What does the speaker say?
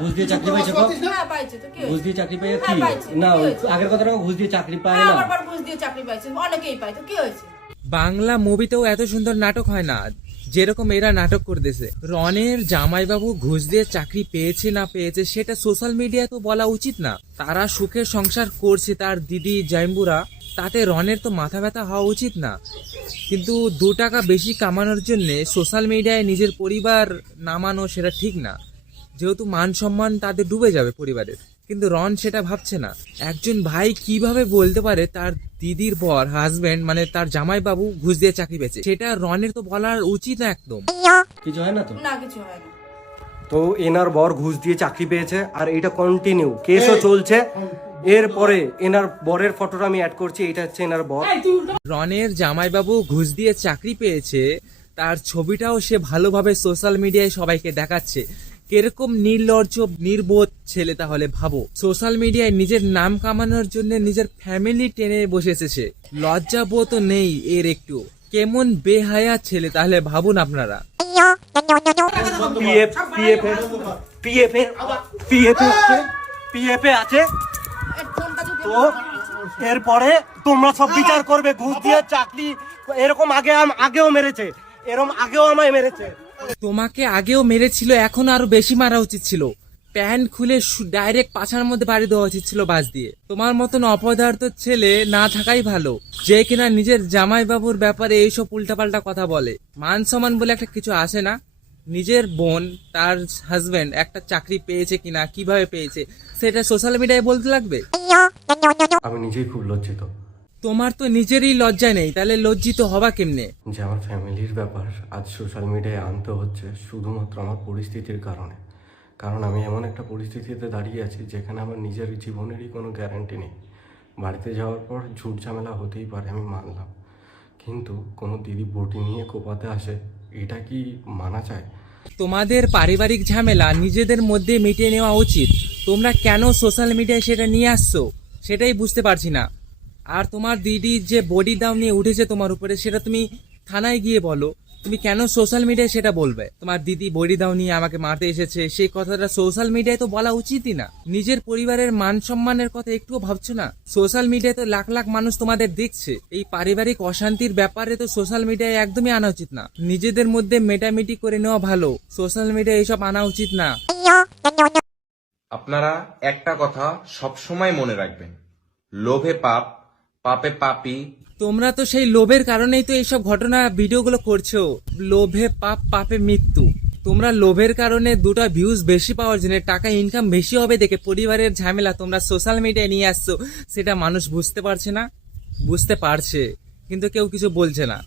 ঘুষ দিয়ে চাকরি পাইছে কো? হ্যাঁ পাইছে তো কি ঘুষ দিয়ে চাকরি পাইয়ে হ্যাঁ, কি? না কি ওই হয়েছে? আগের কথাটা ঘুষ দিয়ে চাকরি পায় হ্যাঁ না। ঘুষ দিয়ে চাকরি পাইছে অনেকেই পাই তো কি হয়েছে? বাংলা মুভিতেও এত সুন্দর নাটক হয় না যেরকম এরা নাটক করতেছে রনের জামাইবাবু ঘুষ দিয়ে চাকরি পেয়েছে না পেয়েছে সেটা সোশ্যাল মিডিয়ায় তো বলা উচিত না। তারা সুখের সংসার করছে তার দিদি জাইম্বুরা তাতে রনের তো মাথা ব্যথা হওয়া উচিত না। কিন্তু দু টাকা বেশি কামানোর জন্যে সোশ্যাল মিডিয়ায় নিজের পরিবার নামানো সেটা ঠিক না। যেহেতু মান সম্মান তাদের ডুবে যাবে পরিবারের। কিন্তু রন সেটা ভাবছে না। একজন ভাই কীভাবে বলতে পারে তার দিদির পর হাজবেন্ড মানে তার জামাইবাবু ঘুষ দিয়ে চাকরি পেয়েছে? সেটা রনের তো বলার উচিত না একদম। কিছু হয় না তো? না কিছু হয় না। তো এনার বর ঘুষ দিয়ে চাকরি পেয়েছে আর এটা কন্টিনিউ কেসও চলছে। এরপরে এনার বরের ফটোটা আমি অ্যাড করছি এটা হচ্ছে এনার বর রনের জামাইবাবু ঘুষ দিয়ে চাকরি পেয়েছে তার ছবিটাও সে ভালোভাবে সোশ্যাল মিডিয়ায় সবাইকে দেখাচ্ছে কীরকম নির্লজ্জ নির্বোধ ছেলে তাহলে ভাবো সোশ্যাল মিডিয়ায় নিজের নাম কামানোর জন্য নিজের ফ্যামিলি টেনে বসে এসেছে লজ্জা বোধ নেই এর একটু কেমন বেহায়া ছেলে তাহলে ভাবুন আপনারা পিএফ পিএফ পিএফ পিএফ আছে পিএফ আছে এই ফোনটা যদি তো এরপরে তোমরা সব বিচার করবে, ঘুষ দিয়ে চাকরি, এরকম আগে আগেও মেরেছে এরকম আগেও আমায় মেরেছে। তোমাকে আগেও মেরেছিল, এখন আরও বেশি মারা উচিত ছিল। প্যান্ট খুলে ডাইরেক্ট পাছার মধ্যে বাড়ি দেওয়া উচিত ছিল বাস দিয়ে। তোমার মতন অপদার্থ ছেলে না থাকাই ভালো, যে কিনা নিজের জামাইবাবুর ব্যাপারে এইসব উল্টাপাল্টা কথা বলে। মান সম্মান বলে একটা কিছু আসে না। নিজের বোন, তার হাজবেন্ড একটা চাকরি পেয়েছে কিনা, কীভাবে পেয়েছে, সেটা সোশ্যাল মিডিয়ায় বলতে লাগবে? আমি নিজেই খুব লজ্জিত। তোমার তো নিজেরই লজ্জা নেই তাহলে লজ্জিত হবা কেমনে? যে আমার ফ্যামিলির ব্যাপার আজ সোশ্যাল মিডিয়ায় আনতে হচ্ছে শুধুমাত্র আমার পরিস্থিতির কারণে। কারণ আমি এমন একটা পরিস্থিতিতে দাঁড়িয়ে আছি যেখানে আমার নিজের জীবনেরই কোনো গ্যারান্টি নেই। বাড়িতে যাওয়ার পর ঝুট ঝামেলা হতেই পারে আমি মানলাম। কিন্তু কোনো দিদি বটি নিয়ে কোপাতে আসে এটা কি মানা চায় তোমাদের পারিবারিক ঝামেলা নিজেদের মধ্যে মিটিয়ে নেওয়া উচিত। তোমরা কেন সোশ্যাল মিডিয়ায় সেটা নিয়ে আসছো? সেটাই বুঝতে পারছি না। আর তোমার দিদি যে বডি দাম নিয়ে উঠেছে তোমার উপরে, সেটা তুমি থানায় গিয়ে বলো। তুমি কেন সোশ্যাল মিডিয়ায় সেটা বলবে? তোমার দিদি বডি দাও নিয়ে আমাকে মারতে এসেছে, সেই কথাটা সোশ্যাল মিডিয়ায় তো বলা উচিতই না। নিজের পরিবারের মান সম্মানের কথা একটুও ভাবছ না? সোশ্যাল মিডিয়ায় তো লাখ লাখ মানুষ তোমাদের দেখছে। এই পারিবারিক অশান্তির ব্যাপারে তো সোশ্যাল মিডিয়ায় একদমই আনা উচিত না। নিজেদের মধ্যে মেটামেটি করে নেওয়া ভালো। সোশ্যাল মিডিয়ায় এইসব আনা উচিত না। আপনারা একটা কথা সব সময় মনে রাখবেন। লোভে পাপ পাপে পাপি। তোমরা তো সেই লোভের কারণেই তো এইসব ঘটনা ভিডিওগুলো করছ। লোভে পাপ পাপে মৃত্যু। তোমরা লোভের কারণে দুটো ভিউজ বেশি পাওয়ার জন্য টাকা ইনকাম বেশি হবে দেখে পরিবারের ঝামেলা তোমরা সোশ্যাল মিডিয়ায় নিয়ে আসছো সেটা মানুষ বুঝতে পারছে না। বুঝতে পারছে কিন্তু কেউ কিছু বলছে না।